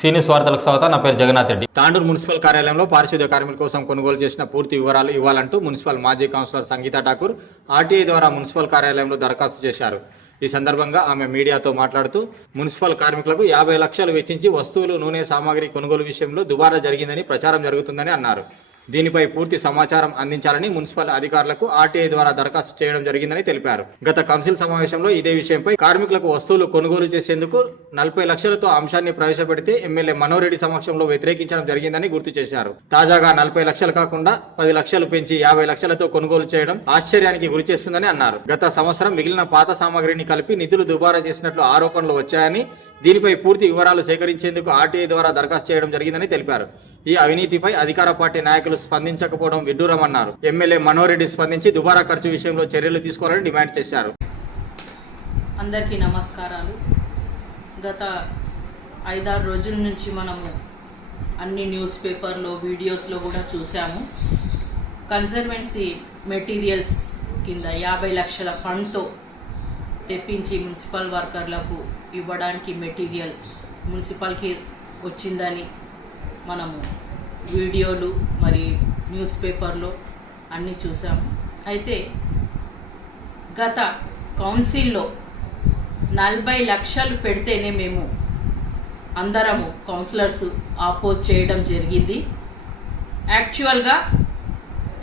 సీనియస్ వార్తలకు స్వాగతం నా పేరు జగన్నాథ్ రెడ్డి. తాండూరు మున్సిపల్ కార్యాలయంలో పారిశుద్ధ్య కార్మికుల కోసం కొనుగోలు చేసిన పూర్తి వివరాలు ఇవ్వాలంటూ మున్సిపల్ మాజీ కౌన్సిలర్ సంగీత ఠాకూర్ ఆర్టీఐ ద్వారా మున్సిపల్ కార్యాలయంలో దరఖాస్తు చేశారు. ఈ సందర్భంగా ఆమె మీడియాతో మాట్లాడుతూ మున్సిపల్ కార్మికులకు యాభై లక్షలు వెచ్చించి వస్తువులు నూనె సామాగ్రి కొనుగోలు విషయంలో దుబారా జరిగిందని ప్రచారం జరుగుతుందని అన్నారు. దీనిపై పూర్తి సమాచారం అందించాలని మున్సిపల్ అధికారులకు ఆర్టీఐ ద్వారా దరఖాస్తు చేయడం జరిగిందని తెలిపారు. గత కౌన్సిల్ సమావేశంలో ఇదే విషయంపై కార్మికులకు వస్తువులు కొనుగోలు చేసేందుకు నలభై లక్షలతో అంశాన్ని ప్రవేశపెడితే ఎమ్మెల్యే మనోరెడ్డి సమక్షంలో వ్యతిరేకించడం జరిగిందని గుర్తు చేశారు. తాజాగా నలభై లక్షలు కాకుండా పది లక్షలు పెంచి యాభై లక్షలతో కొనుగోలు చేయడం ఆశ్చర్యానికి గురి చేస్తుందని అన్నారు. గత సంవత్సరం మిగిలిన పాత సామాగ్రిని కలిపి నిధులు దుబారా చేసినట్లు ఆరోపణలు వచ్చాయని దీనిపై పూర్తి వివరాలు సేకరించేందుకు ఆర్టీఐ ద్వారా దరఖాస్తు చేయడం జరిగిందని తెలిపారు. ఈ అవినీతిపై అధికార పార్టీ నాయకులు స్పందించకపోవడం విడ్డూరమన్నారు. ఎమ్మెల్యే మనోరెడ్డి స్పందించి దుబారా ఖర్చు విషయంలో చర్యలు తీసుకోవాలని డిమాండ్ చేశారు. అందరికీ నమస్కారాలు. గత ఐదారు రోజుల నుంచి మనము అన్ని న్యూస్ పేపర్లో వీడియోస్లో కూడా చూసాము కన్సర్వెన్సీ మెటీరియల్స్ కింద యాభై లక్షల ఫండ్తో తెప్పించి మున్సిపల్ వర్కర్లకు ఇవ్వడానికి మెటీరియల్ మున్సిపల్కి వచ్చిందని మనము వీడియోలు మరి న్యూస్ పేపర్లో అన్నీ చూసాము. అయితే గత కౌన్సిల్లో నలభై లక్షలు పెడితేనే మేము అందరము కౌన్సిలర్స్ ఆపోజ్ చేయడం జరిగింది. యాక్చువల్గా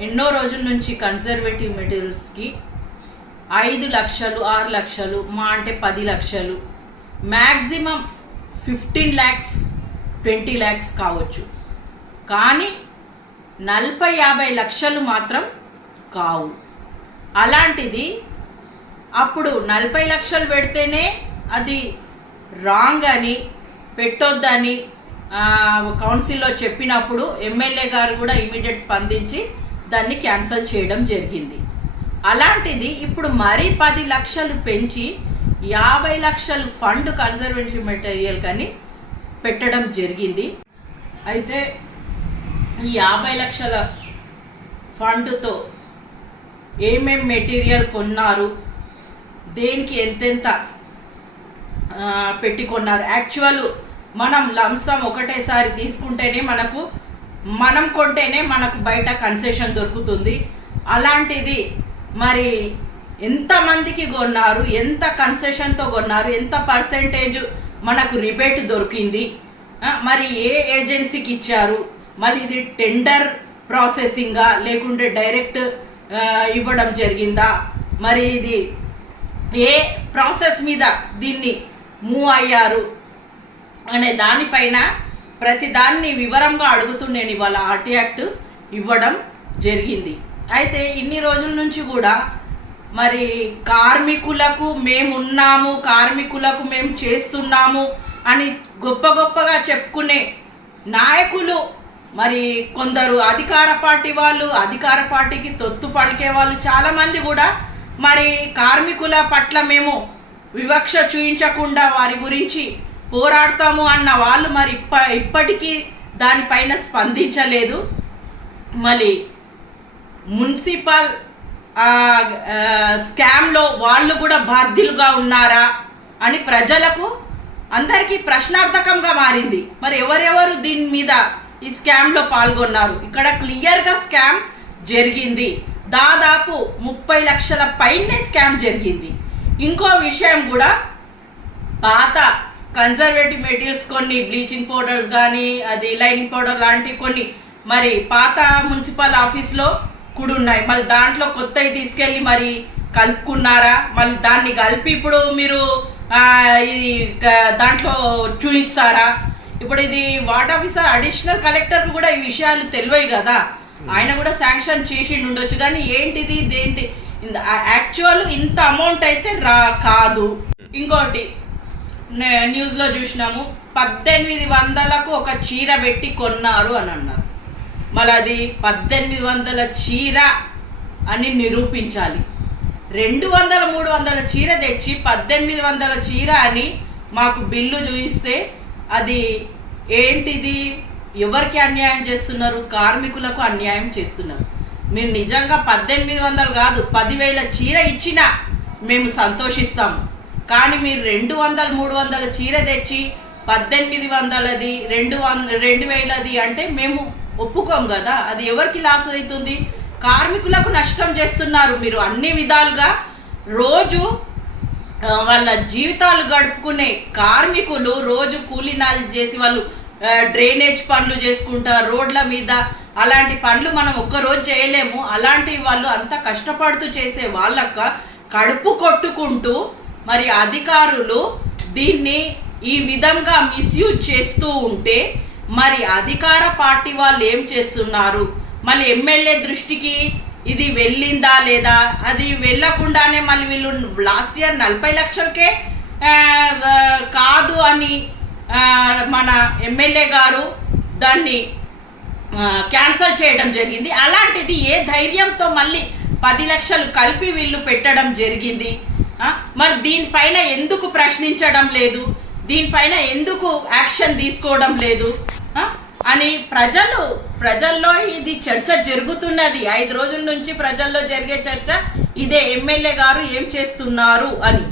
ఎన్నో రోజుల నుంచి కన్జర్వేటివ్ మెటీరియల్స్కి ఐదు లక్షలు ఆరు లక్షలు మా అంటే పది లక్షలు maximum fifteen lakhs twenty lakhs కావచ్చు. కానీ నలభై యాభై లక్షలు మాత్రం కావు. అలాంటిది అప్పుడు నలభై లక్షలు పెడితేనే అది రాంగ్ అని పెట్టొద్దని కౌన్సిల్లో చెప్పినప్పుడు ఎమ్మెల్యే గారు కూడా ఇమీడియట్ స్పందించి దాన్ని క్యాన్సిల్ చేయడం జరిగింది. అలాంటిది ఇప్పుడు మరీ పది లక్షలు పెంచి యాభై లక్షలు ఫండ్ కన్జర్వేషన్ మెటీరియల్ కానీ పెట్టడం జరిగింది. అయితే ఈ యాభై లక్షల ఫండ్తో ఏమేం మెటీరియల్ కొన్నారు? దేనికి ఎంతెంత పెట్టి కొన్నారు? యాక్చువల్ మనం లంసం ఒకటేసారి తీసుకుంటేనే మనకు మనం కొంటేనే మనకు బయట కన్సెషన్ దొరుకుతుంది. అలాంటిది మరి ఎంతమందికి కొన్నారు? ఎంత కన్సెషన్తో కొన్నారు? ఎంత పర్సెంటేజ్ మనకు రిబేట్ దొరికింది? మరి ఏ ఏజెన్సీకి ఇచ్చారు? మళ్ళీ ఇది టెండర్ ప్రాసెసింగా లేకుంటే డైరెక్ట్ ఇవ్వడం జరిగిందా? మరి ఇది ఏ ప్రాసెస్ మీద దీన్ని మూవ్ అయ్యారు అనే దానిపైన ప్రతి దాన్ని వివరంగా అడుగుతూ నేను ఇవాళ ఆర్టీ యాక్ట్ ఇవ్వడం జరిగింది. అయితే ఇన్ని రోజుల నుంచి కూడా మరి కార్మికులకు మేము ఉన్నాము కార్మికులకు మేము చేస్తున్నాము అని గొప్ప గొప్పగా చెప్పుకునే నాయకులు మరి కొందరు అధికార పార్టీ వాళ్ళు అధికార పార్టీకి తొత్తు పలికే వాళ్ళు చాలామంది కూడా మరి కార్మికుల పట్ల మేము వివక్ష చూయించకుండా వారి గురించి పోరాడతాము అన్న వాళ్ళు మరి ఇప్ప ఇప్పటికీ దానిపైన స్పందించలేదు. మరి మున్సిపల్ స్కామ్లో వాళ్ళు కూడా బాధ్యులుగా ఉన్నారా అని ప్రజలకు అందరికీ ప్రశ్నార్థకంగా మారింది. మరి ఎవరెవరు దీని మీద ఈ స్కామ్లో పాల్గొన్నారు. ఇక్కడ క్లియర్గా స్కామ్ జరిగింది. దాదాపు ముప్పై లక్షల పైనే స్కామ్ జరిగింది. ఇంకో విషయం కూడా పాత కన్జర్వేటివ్ మెటీరియల్స్ కొన్ని బ్లీచింగ్ పౌడర్స్ కానీ అది లైనింగ్ పౌడర్ లాంటివి కొన్ని మరి పాత మున్సిపల్ ఆఫీస్లో కూడా ఉన్నాయి. మళ్ళీ దాంట్లో కొత్తవి తీసుకెళ్ళి మరి కలుపుకున్నారా? మళ్ళీ దాన్ని కలిపి ఇప్పుడు మీరు ఇది దాంట్లో చూపిస్తారా ఇప్పుడు ఇది వార్డ్ ఆఫీసర్ అడిషనల్ కలెక్టర్ కూడా ఈ విషయాలు తెలివయి కదా? ఆయన కూడా శాంక్షన్ చేసి ఉండొచ్చు కానీ ఏంటిది దేంటి యాక్చువల్ ఇంత అమౌంట్ అయితే రా కాదు. ఇంకోటి నే- న్యూస్లో చూసినాము పద్దెనిమిది వందలకు ఒక చీర పెట్టి కొన్నారు అని అన్నారు. మళ్ళీ అది పద్దెనిమిది వందల చీర అని నిరూపించాలి. రెండు వందల మూడు వందల చీర తెచ్చి పద్దెనిమిది వందల చీర అని మాకు బిల్లు చూపిస్తే అది ఏంటిది? ఎవరికి అన్యాయం చేస్తున్నారు? కార్మికులకు అన్యాయం చేస్తున్నారు. మీరు నిజంగా పద్దెనిమిది వందలు కాదు పదివేల చీర ఇచ్చినా మేము సంతోషిస్తాము కానీ మీరు రెండు వందలు మూడు వందల చీర తెచ్చి పద్దెనిమిది వందలది రెండు వంద రెండు వేలది అంటే మేము ఒప్పుకోం కదా? అది ఎవరికి లాస్ అవుతుంది? కార్మికులకు నష్టం చేస్తున్నారు మీరు అన్ని విధాలుగా. రోజు వాళ్ళ జీవితాలు గడుపుకునే కార్మికులు రోజు కూలీనాలు చేసి వాళ్ళు డ్రైనేజ్ పనులు చేసుకుంటా రోడ్ల మీద అలాంటి పనులు మనం ఒక్కరోజు చేయలేము. అలాంటి వాళ్ళు అంత కష్టపడుతూ చేసే వాళ్ళక కడుపు కొట్టుకుంటూ మరి అధికారులు దీన్ని ఈ విధంగా మిస్యూజ్ చేస్తూ ఉంటే మరి అధికార పార్టీ వాళ్ళు ఏం చేస్తున్నారు? మళ్ళీ ఎమ్మెల్యే దృష్టికి ఇది వెళ్ళిందా లేదా? అది వెళ్ళకుండానే మళ్ళీ వీళ్ళు లాస్ట్ ఇయర్ నలభై లక్షలకే కాదు అని మన ఎమ్మెల్యే గారు దాన్ని క్యాన్సల్ చేయడం జరిగింది. అలాంటిది ఏ ధైర్యంతో మళ్ళీ పది లక్షలు కలిపి వీళ్ళు పెట్టడం జరిగింది? మరి దీనిపైన ఎందుకు ప్రశ్నించడం లేదు? దీనిపైన ఎందుకు యాక్షన్ తీసుకోవడం లేదు? అని ప్రజలు ప్రజల్లో ఇది చర్చ జరుగుతున్నది. ఐదు రోజుల నుంచి ప్రజల్లో జరిగే చర్చ ఇదే ఎమ్మెల్యే గారు ఏం చేస్తున్నారు అని.